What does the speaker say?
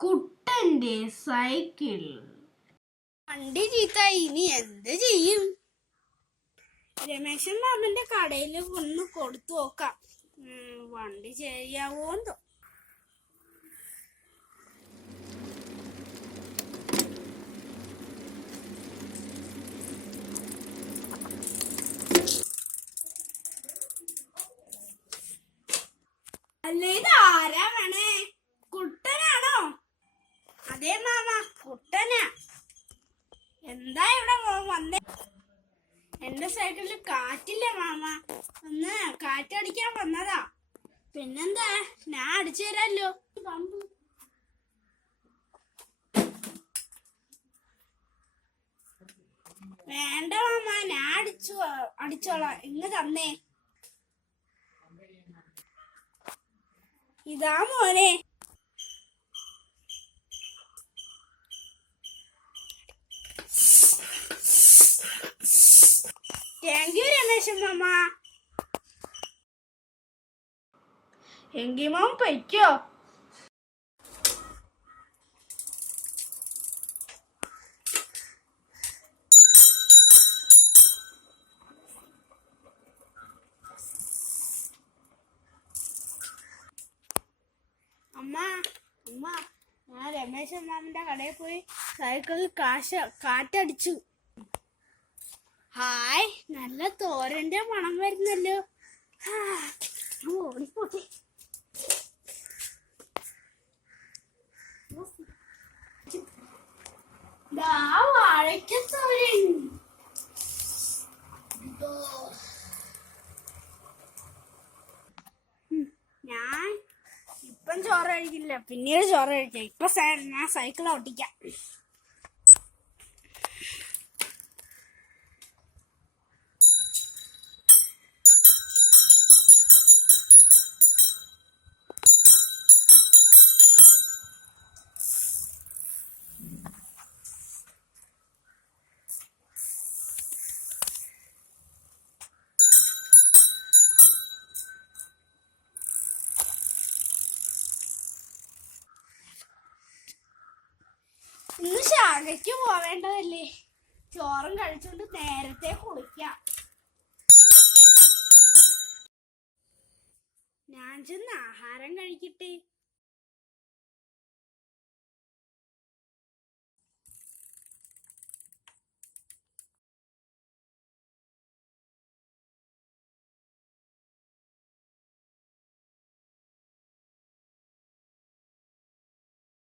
കുട്ടന്റെ cycle. വണ്ടി ചീത്തായി ഇനി എന്ത് ചെയ്യും? രമേശൻ മാമന്റെ കടയിൽ ഒന്ന് കൊടുത്തു നോക്കാം. വണ്ടി ശരിയാവോന്തോ അല്ലേ ഇത് ആരാ വേണേ? അതെ മാമ കുട്ടനാ. എന്താ ഇവിടെ വന്നേ? എന്റെ സൈക്കിളിൽ കാറ്റില്ല മാമ? ഒന്ന് കാറ്റടിക്കാൻ വന്നതാ. പിന്നെന്താ? ഞാൻ അടിച്ചു തരാല്ലോ. വേണ്ട മാമ ഞാൻ അടിച്ചു അടിച്ചോളാം. ഇങ്ങ് തന്നേ. ഇതാ മോനെ. താങ്ക് യു രമേശൻ മാമ എങ്കി മാം പൊയ്ക്കോ? അമ്മ അമ്മ ഞാൻ രമേശൻ മാമന്റെ കടയിൽ പോയി സൈക്കിളിൽ കാശ് കാറ്റടിച്ചു. ഹായ്. നല്ല തോരന്റെ മണം വരുന്നല്ലോ. ഓടിപ്പോട്ടെ ദോ. ഞാൻ ഇപ്പം ചോറ് കഴിക്കില്ല. പിന്നീട് ചോറ് കഴിക്കാം. ഇപ്പൊ ഞാൻ സൈക്കിൾ ഓട്ടിക്കാം ഇന്ന് ശാഖയ്ക്ക് പോവേണ്ടതല്ലേ? ചോറും കഴിച്ചുകൊണ്ട് നേരത്തെ കുളിക്കാം. ഞാൻ ചെന്ന് ആഹാരം കഴിക്കട്ടെ.